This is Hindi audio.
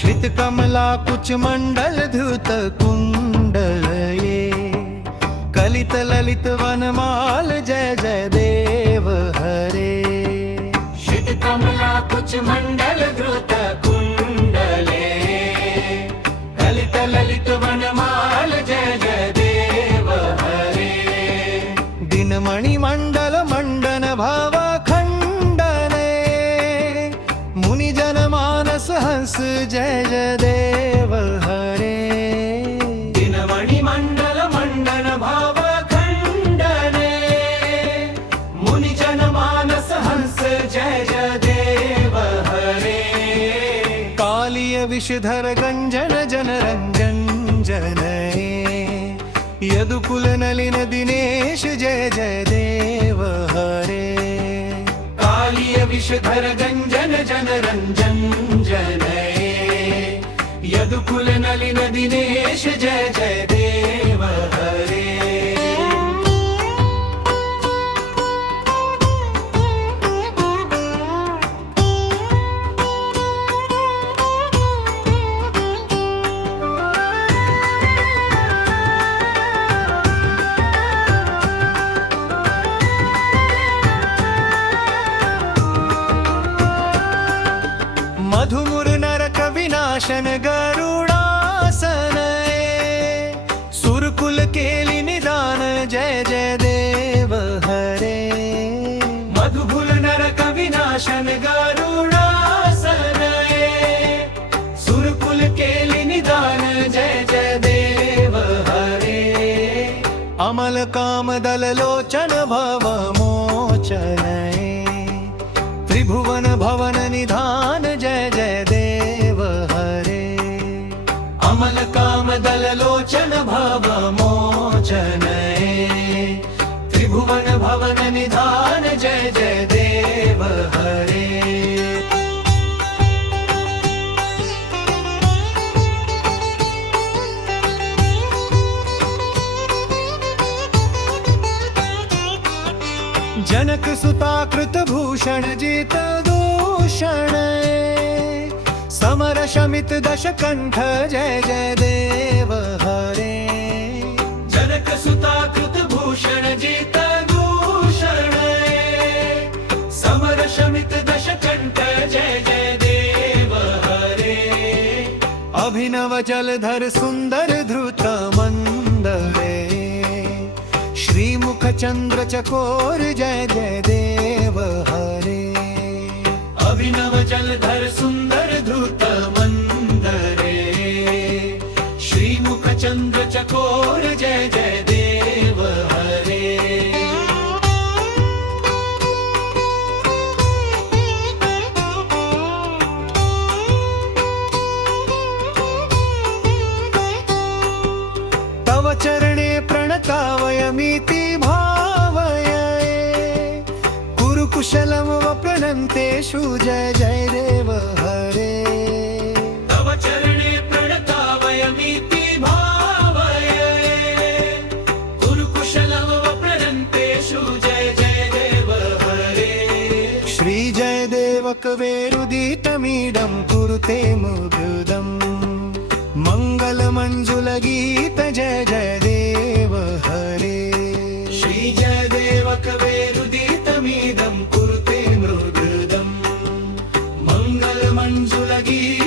श्रितकमला कुचमण्डल धृत कुण्डलये कलित ललित वनमाल जय जय देव हरे। श्रितकमला कुचमण्डल धृत कुण्डले कलित ललित वनमाल जय जय देव हरे। दिनमणि मण्डल मण्डन भाव खण्डने मुनिजन मानस हंस जय जय देव हरे। दिनमणि मण्डल मण्डन भाव खण्डने मुनिजन मानस हंस जय जय देव हरे। कालिय विषधर गंजन जन रंजन जनये यदुकुल नलिन दिनेश जय जय देव हरे। कालिय विषधर गंजन जन रंजन जनये यदुकुल नलिन दिनेश जय जय देव हरे। मधुमुर नरक विनाशन गरुड़ासन सुरकुल केलि निदान जय जय देव हरे। मधुभुल नरक विनाशन गरुड़ासन सुरकुल केलि निदान जय जय देव हरे। अमल काम दल लोचन भव मोचन त्रिभुवन भवन निधान जय जय देव हरे। अमल काम दल लोचन भव मोचन त्रिभुवन भवन निधान जय जय देव हरे। जनक सुता कृत भूषण जित दूषण समर शमित दश कंठ जय जय देव हरे। जनक सुता कृत भूषण जित दूषण समर शमित दश कंठ जय जय देव हरे। अभिनव जलधर सुंदर धृत मंदरे श्रीमुख चंद्र चकोर जय जय देव हरे। अभिनव जलधर सुंदर धृत मंदरे श्रीमुख चंद्र चकोर जय जय देव हरे। तव चरणे प्रणतावयमिति भावये कुरुकुशलं वप्रणन्तेषु जय जय देव हरे। तव चरणे प्रणतावयमिति भावये कुरुकुशलं वप्रणन्तेषु जय जय देव हरे। श्री जय देव कवेरुदितमिदं कुरुते मुग्धम् मंगल मंजुल गीत जय जय देव हरे। श्री जय देव कवेरुदितमिदं कुरुते मृदुदम् मंगल मंजुल गीत